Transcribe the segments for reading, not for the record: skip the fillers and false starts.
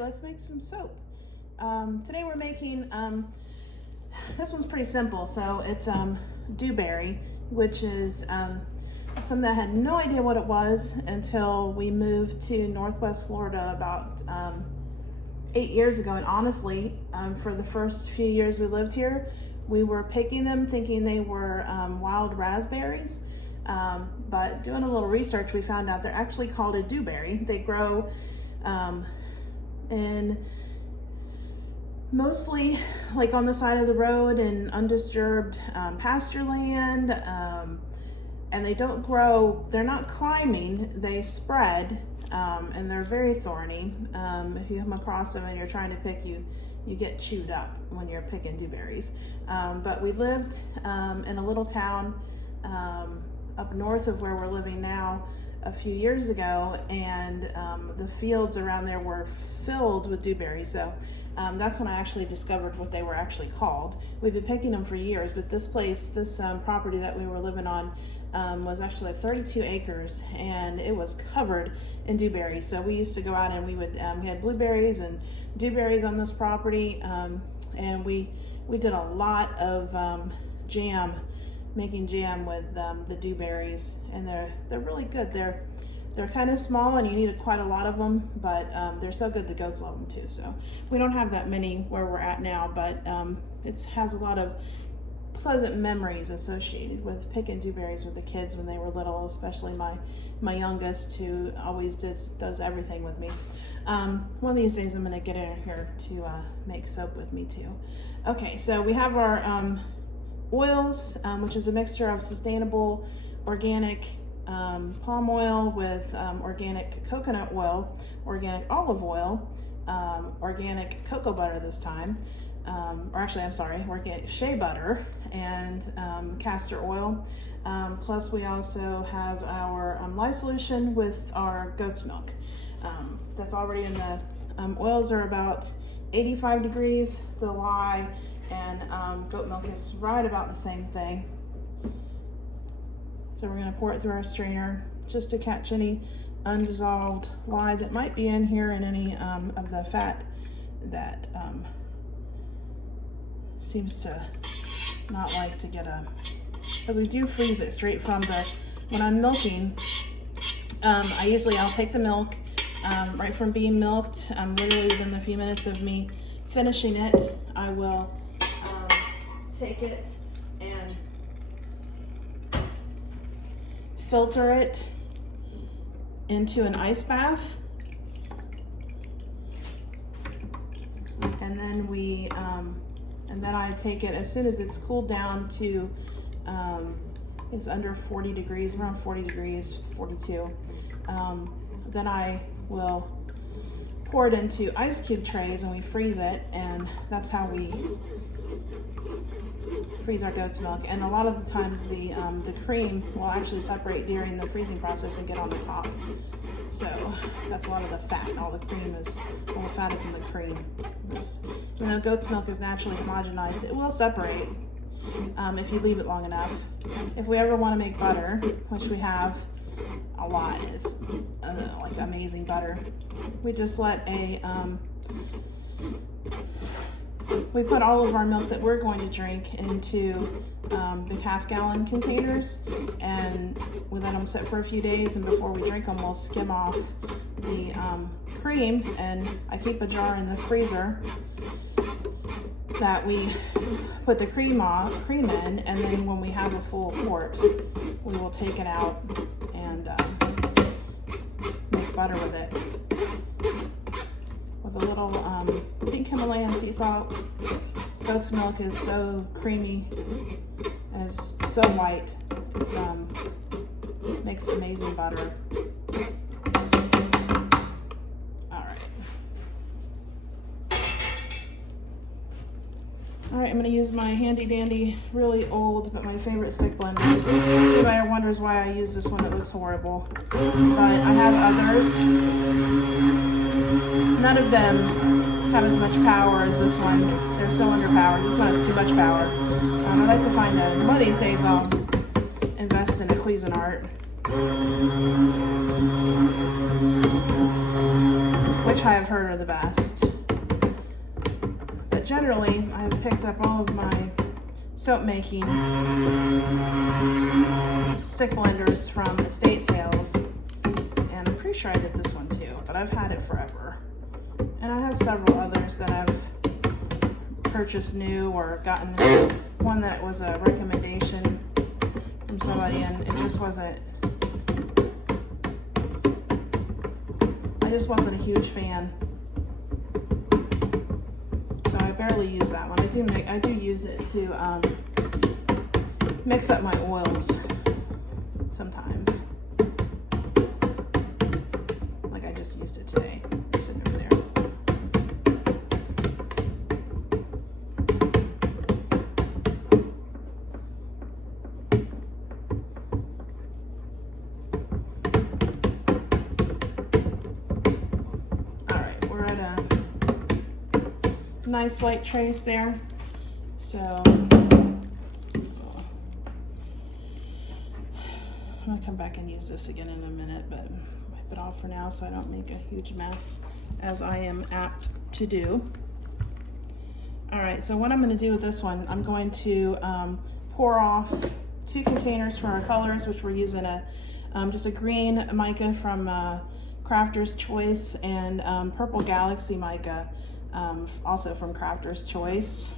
let's make some soap. Today we're making, this one's pretty simple. So it's Dewberry, which is something that I had no idea what it was until we moved to Northwest Florida about 8 years ago. And honestly, for the first few years we lived here, we were picking them thinking they were wild raspberries. But doing a little research, we found out they're actually called a dewberry. They grow in mostly like on the side of the road in undisturbed pasture land, and they don't grow, they're not climbing, they spread, and they're very thorny. If you come across them and you're trying to pick, you get chewed up when you're picking dewberries. But we lived in a little town up north of where we're living now a few years ago, and the fields around there were filled with dewberries. So that's when I actually discovered what they were actually called. We've been picking them for years, but this place, this property that we were living on was actually 32 acres, and it was covered in dewberries. So we used to go out and we would, we had blueberries and dewberries on this property, and we did a lot of making jam with the dewberries, and they're really good. They're kind of small and you need quite a lot of them, but they're so good the goats love them too. So we don't have that many where we're at now, but it has a lot of pleasant memories associated with picking dewberries with the kids when they were little, especially my youngest, who always does everything with me. One of these days I'm going to get in here to make soap with me too. Okay, so we have our oils, which is a mixture of sustainable organic palm oil with organic coconut oil, organic olive oil, organic cocoa butter this time, or actually I'm sorry, organic shea butter, and castor oil. Plus we also have our lye solution with our goat's milk. That's already in the oils are about 85 degrees, the lye and goat milk is right about the same thing. So we're going to pour it through our strainer just to catch any undissolved lye that might be in here, and any of the fat that seems to not like to get because we do freeze it straight from when I'm milking. I'll take the milk right from being milked, literally within a few minutes of me finishing it, I will take it and filter it into an ice bath, and then I take it as soon as it's cooled down to it's under 40 degrees, around 40 degrees, 42. Then I will pour it into ice cube trays and we freeze it, and that's how we freeze our goat's milk. And a lot of the times the cream will actually separate during the freezing process and get on the top. So that's a lot of the fat. All the fat is in the cream. You know, goat's milk is naturally homogenized. It will separate if you leave it long enough. If we ever want to make butter, which we have a lot, it's like amazing butter, we just let we put all of our milk that we're going to drink into big half-gallon containers, and we let them sit for a few days, and before we drink them we'll skim off the cream, and I keep a jar in the freezer that we put the cream in, and then when we have a full quart we will take it out and make butter with it. With a little pink Himalayan sea salt. Goat's milk is so creamy and it's so white. It's makes amazing butter. All right, I'm going to use my handy dandy, really old, but my favorite stick blender. Everybody wonders why I use this one, it looks horrible. But I have others. None of them have as much power as this one. They're so underpowered. This one has too much power. I'd like to find one of these days I'll invest in a Cuisinart, which which I have heard are the best. But generally, I've picked up all of my soap making stick blenders from estate sales, and I'm pretty sure I did this one too, but I've had it forever. And I have several others that I've purchased new or gotten one that was a recommendation from somebody, and it just wasn't, I just wasn't a huge fan. So I barely use that one. I do use it to mix up my oils sometimes. Like I just used it today, sitting over there. Nice light trace there. So I'm gonna come back and use this again in a minute, but wipe it off for now so I don't make a huge mess, as I am apt to do. All right, so what I'm gonna do with this one, I'm going to pour off 2 containers for our colors, which we're using just a green mica from Crafter's Choice and purple Galaxy mica, also from Crafter's Choice.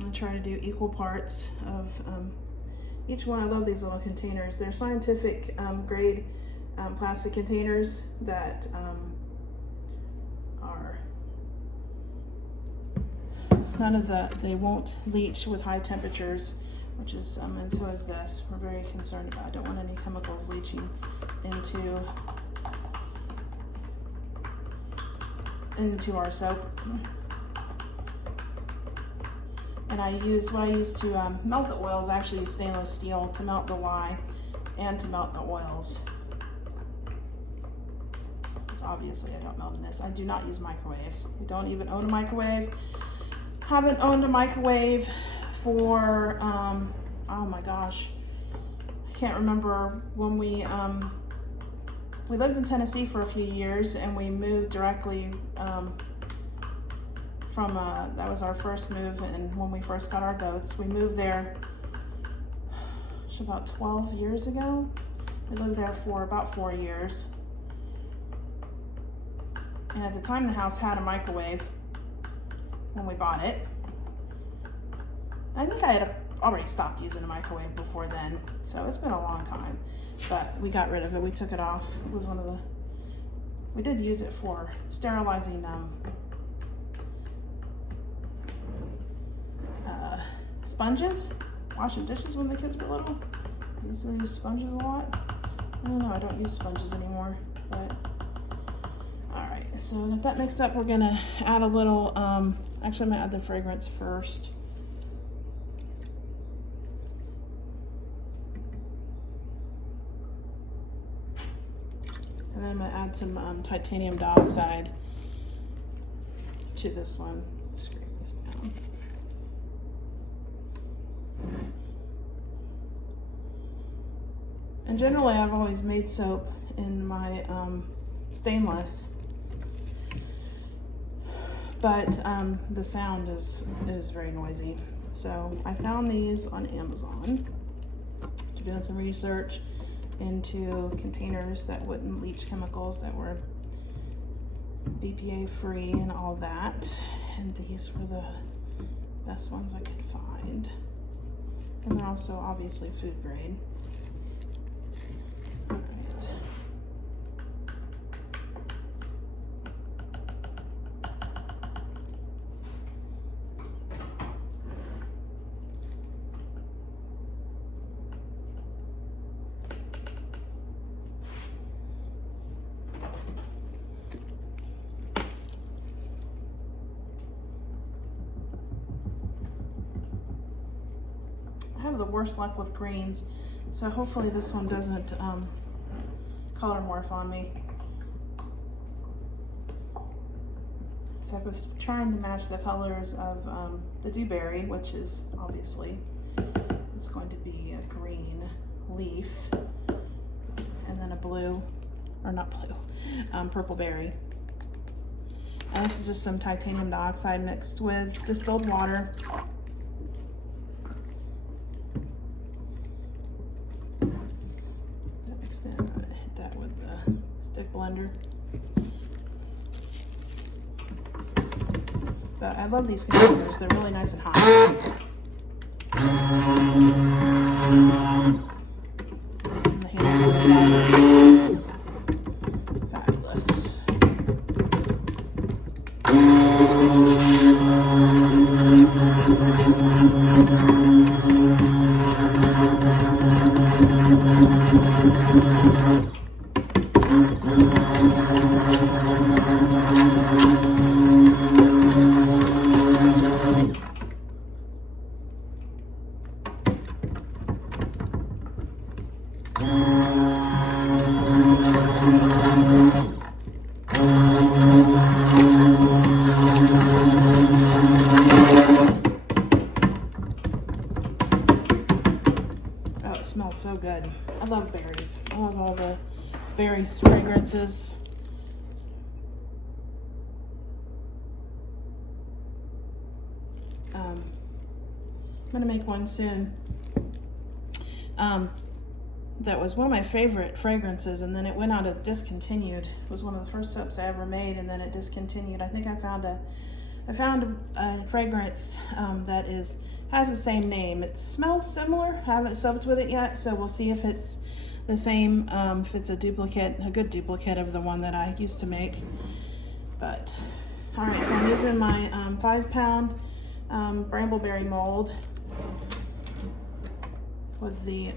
I'm gonna try to do equal parts of each one. I love these little containers. They're scientific grade plastic containers that are they won't leach with high temperatures, which is, and so is this. We're very concerned about. I don't want any chemicals leaching into our soap. And what I use to melt the oils, I actually use stainless steel to melt the lye and to melt the oils. Because obviously I don't melt in this. I do not use microwaves. I don't even own a microwave. Haven't owned a microwave for, oh my gosh, I can't remember when we lived in Tennessee for a few years, and we moved directly from, that was our first move, and when we first got our goats, we moved there about 12 years ago. We lived there for about 4 years. And at the time the house had a microwave when we bought it. I think I had already stopped using a microwave before then, so it's been a long time. But we got rid of it. We took it off. It was one of the, we did use it for sterilizing sponges, washing dishes when the kids were little. I used to use sponges a lot. I don't know, I don't use sponges anymore, but all right. So with that mixed up, we're gonna add a little, actually I'm gonna add the fragrance first. And then I'm gonna add some titanium dioxide to this one. Scrape this down. And generally I've always made soap in my stainless, but the sound is very noisy. So I found these on Amazon. After doing some research into containers that wouldn't leach chemicals, that were BPA free and all that. And these were the best ones I could find. And they're also obviously food grade. All right. I have the worst luck with greens, so hopefully this one doesn't color morph on me. So I was trying to match the colors of the Dewberry, which is obviously, it's going to be a green leaf, and then a blue, or not blue, purple berry. And this is just some titanium dioxide mixed with distilled water. That mixed in, I'm gonna hit that with the stick blender. But I love these containers, they're really nice and hot. And the handles on the side are fabulous. Oh, it smells so good. I love berries. I love all the berry fragrances. I'm gonna make one soon. That was one of my favorite fragrances, and then it went out of discontinued. It was one of the first soaps I ever made, and then it discontinued. I think I found a fragrance that has the same name. It smells similar. I haven't soaped with it yet, so we'll see if it's the same, if it's a good duplicate of the one that I used to make. But all right, so I'm using my 5-pound brambleberry mold with the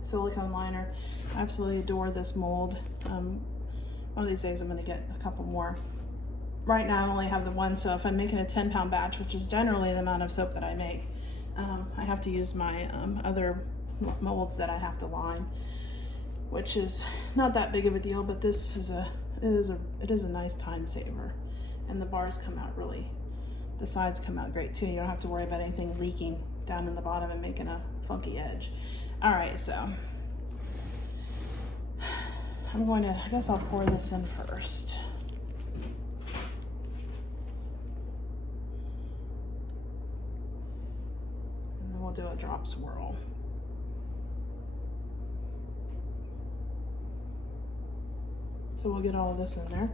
silicone liner. I absolutely adore this mold. One of these days I'm going to get a couple more. Right now I only have the one, so if I'm making a 10-pound batch, which is generally the amount of soap that I make, I have to use my other molds that I have to line, which is not that big of a deal, but this is it is a nice time saver. And the bars come out the sides come out great too. You don't have to worry about anything leaking down in the bottom and making a funky edge. All right, so I guess I'll pour this in first. And then we'll do a drop swirl. So we'll get all of this in there.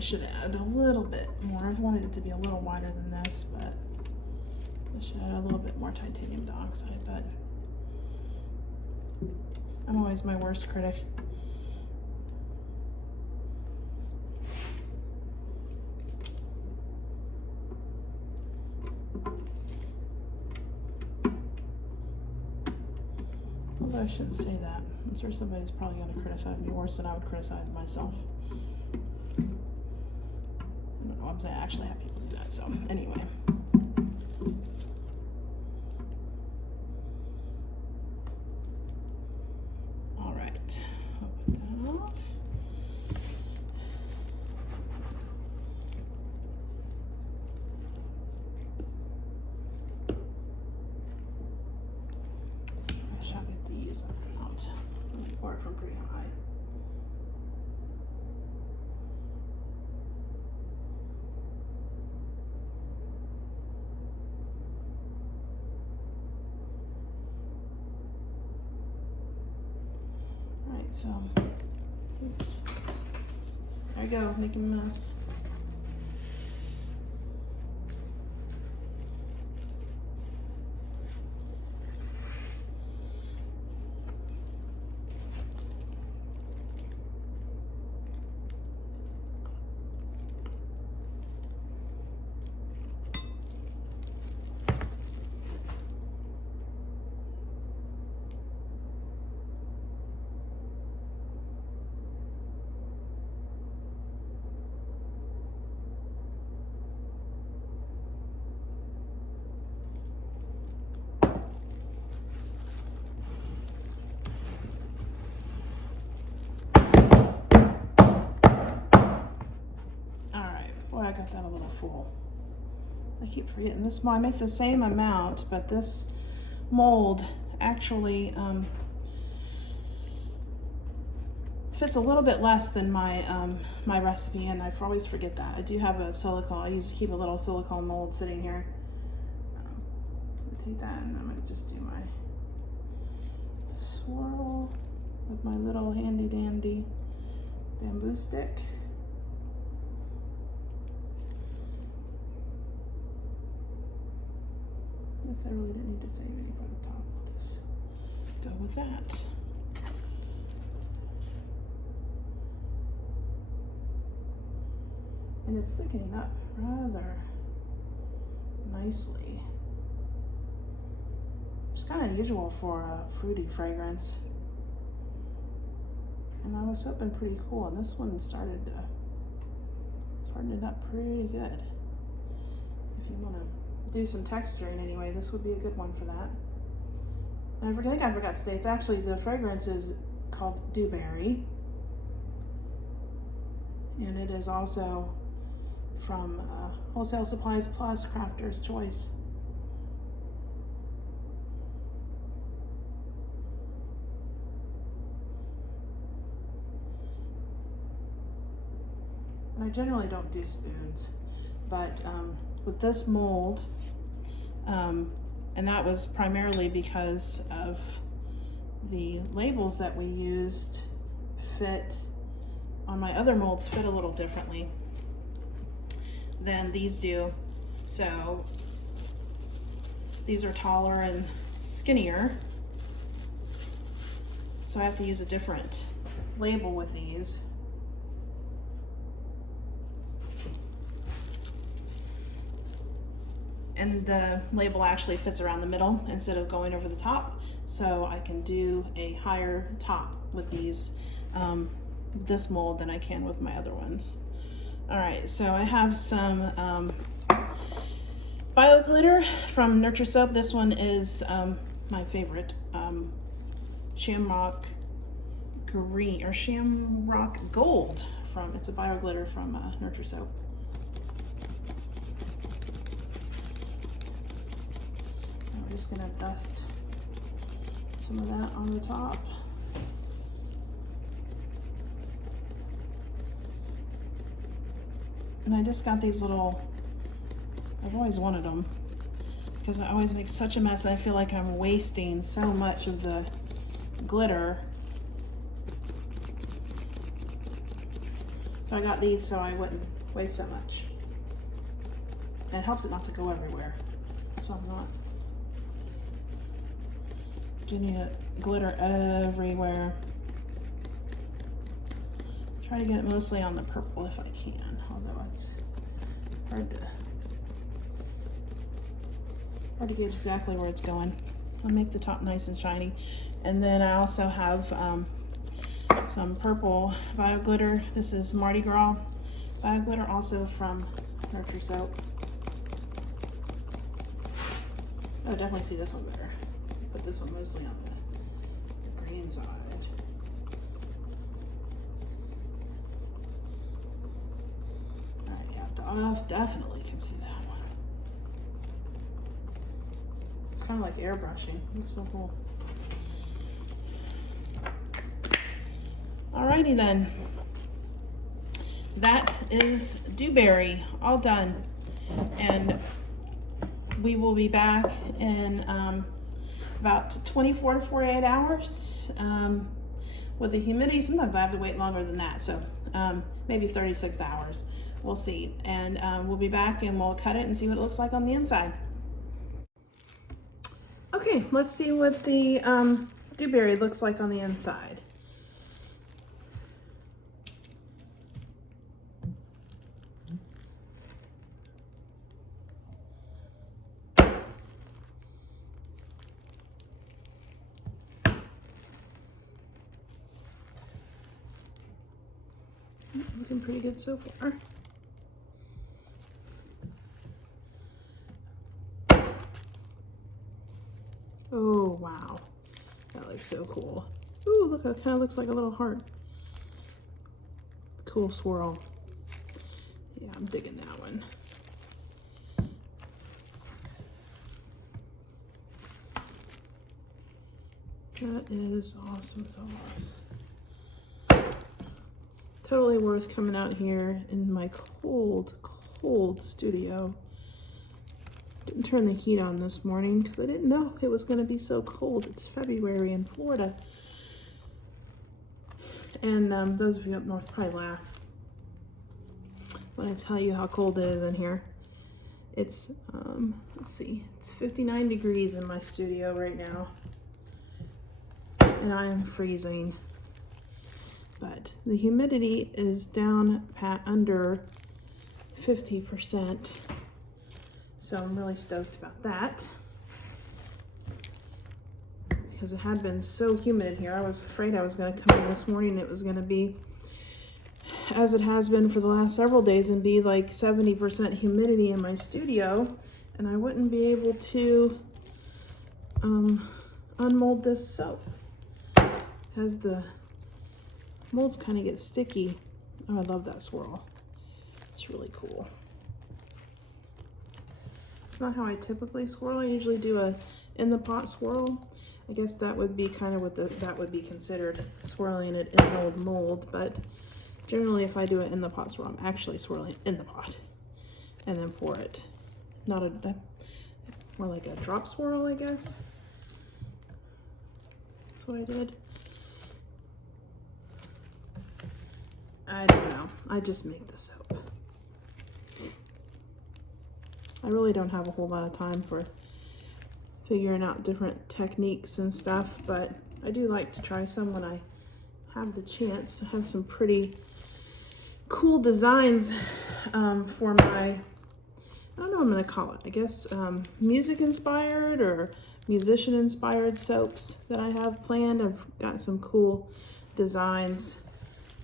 Should add a little bit more. I wanted it to be a little wider than this, but I should add a little bit more titanium dioxide, but I'm always my worst critic. Although I shouldn't say that. I'm sure somebody's probably going to criticize me worse than I would criticize myself. I actually have people do that, so anyway. All right, I'll put that off. I shall get these out. Let me pour it from pretty high. So, oops. There you go, making a mess. that a little full. I keep forgetting this. I make the same amount, but this mold actually fits a little bit less than my my recipe, and I always forget that. I do have a silicone. I keep a little silicone mold sitting here. Take that, and I'm gonna just do my swirl with my little handy dandy bamboo stick. Guess I really didn't need to save any for the top. I'll just go with that. And it's thickening up rather nicely. It's kind of unusual for a fruity fragrance. And I was hoping pretty cool, and this one started it up pretty good. If you want to do some texturing anyway, this would be a good one for that. And I think I forgot to say, it's actually, the fragrance is called Dewberry. And it is also from Wholesale Supplies Plus Crafter's Choice. And I generally don't do spoons, but with this mold, and that was primarily because of the labels that we used fit on my other molds fit a little differently than these do. So these are taller and skinnier, so I have to use a different label with these. And the label actually fits around the middle instead of going over the top, so I can do a higher top with these this mold than I can with my other ones. All right, so I have some bio glitter from Nurture Soap. This one is my favorite, Shamrock Green or Shamrock Gold. It's a bio glitter from Nurture Soap. I'm just gonna dust some of that on the top. And I just got these little, I've always wanted them because I always make such a mess. I feel like I'm wasting so much of the glitter. So I got these so I wouldn't waste so much. And it helps it not to go everywhere. So I'm not getting it glitter everywhere. Try to get it mostly on the purple if I can, although it's hard to gauge exactly where it's going. I'll make the top nice and shiny. And then I also have some purple bio glitter. This is Mardi Gras bio glitter, also from Nurture Soap. Oh, definitely see this one better. Put this one mostly on the green side. All right, yeah, definitely can see that one. It's kind of like airbrushing. It looks so cool. Alrighty then. That is Dewberry, all done. And we will be back in about 24 to 48 hours with the humidity. Sometimes I have to wait longer than that, so maybe 36 hours. We'll see. And we'll be back and we'll cut it and see what it looks like on the inside. Okay, let's see what the Dewberry looks like on the inside. Looking pretty good so far. Oh, wow. That looks so cool. Ooh, look, it kind of looks like a little heart. Cool swirl. Yeah, I'm digging that one. That is awesome sauce. Totally worth coming out here in my cold, cold studio. Didn't turn the heat on this morning because I didn't know it was going to be so cold. It's February in Florida. And those of you up north probably laugh when I tell you how cold it is in here. It's, let's see, it's 59 degrees in my studio right now. And I am freezing. But the humidity is down pat under 50%. So I'm really stoked about that. Because it had been so humid in here. I was afraid I was going to come in this morning and it was going to be, as it has been for the last several days, and be like 70% humidity in my studio. And I wouldn't be able to unmold this soap. Because the molds kind of get sticky. Oh, I love that swirl. It's really cool. It's not how I typically swirl. I usually do a in the pot swirl. I guess that would be kind of what that would be considered, swirling it in an old mold. But generally, if I do it in the pot swirl, I'm actually swirling in the pot and then pour it. Not a, more like a drop swirl, I guess. That's what I did. I don't know. I just make the soap. I really don't have a whole lot of time for figuring out different techniques and stuff, but I do like to try some when I have the chance. I have some pretty cool designs for my, I don't know what I'm going to call it. I guess music inspired or musician inspired soaps that I have planned. I've got some cool designs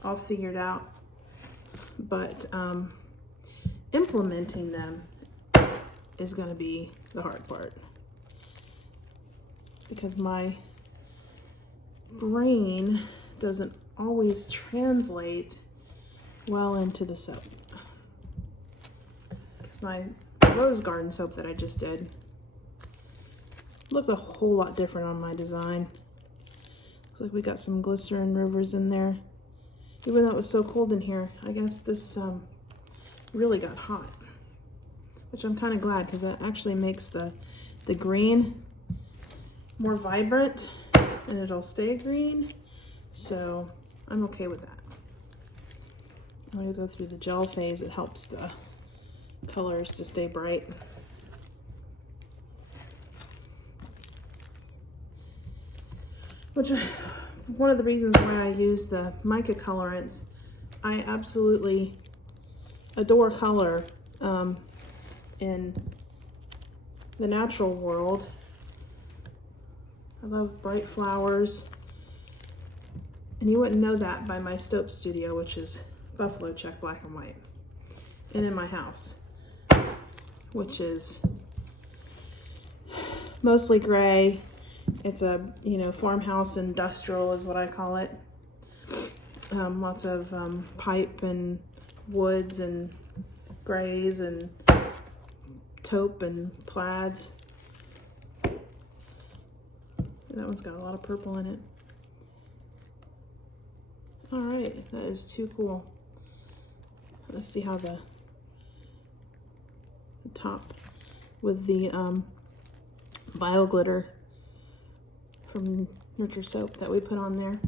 all figured out, but implementing them is going to be the hard part, because my brain doesn't always translate well into the soap. Because my rose garden soap that I just did looked a whole lot different on my design. Looks like we got some glycerin rivers in there. Even though it was so cold in here, I guess this really got hot, which I'm kind of glad, because that actually makes the green more vibrant and it'll stay green. So I'm okay with that. When we go through the gel phase, it helps the colors to stay bright. Which, one of the reasons why I use the mica colorants, I absolutely adore color in the natural world. I love bright flowers. And you wouldn't know that by my soap studio, which is buffalo check black and white. And in my house, which is mostly gray. It's a, farmhouse industrial is what I call it. Lots of pipe and woods and grays and taupe and plaids. That one's got a lot of purple in it. All right, that is too cool. Let's see how the top with the bio glitter from Richard soap that we put on there.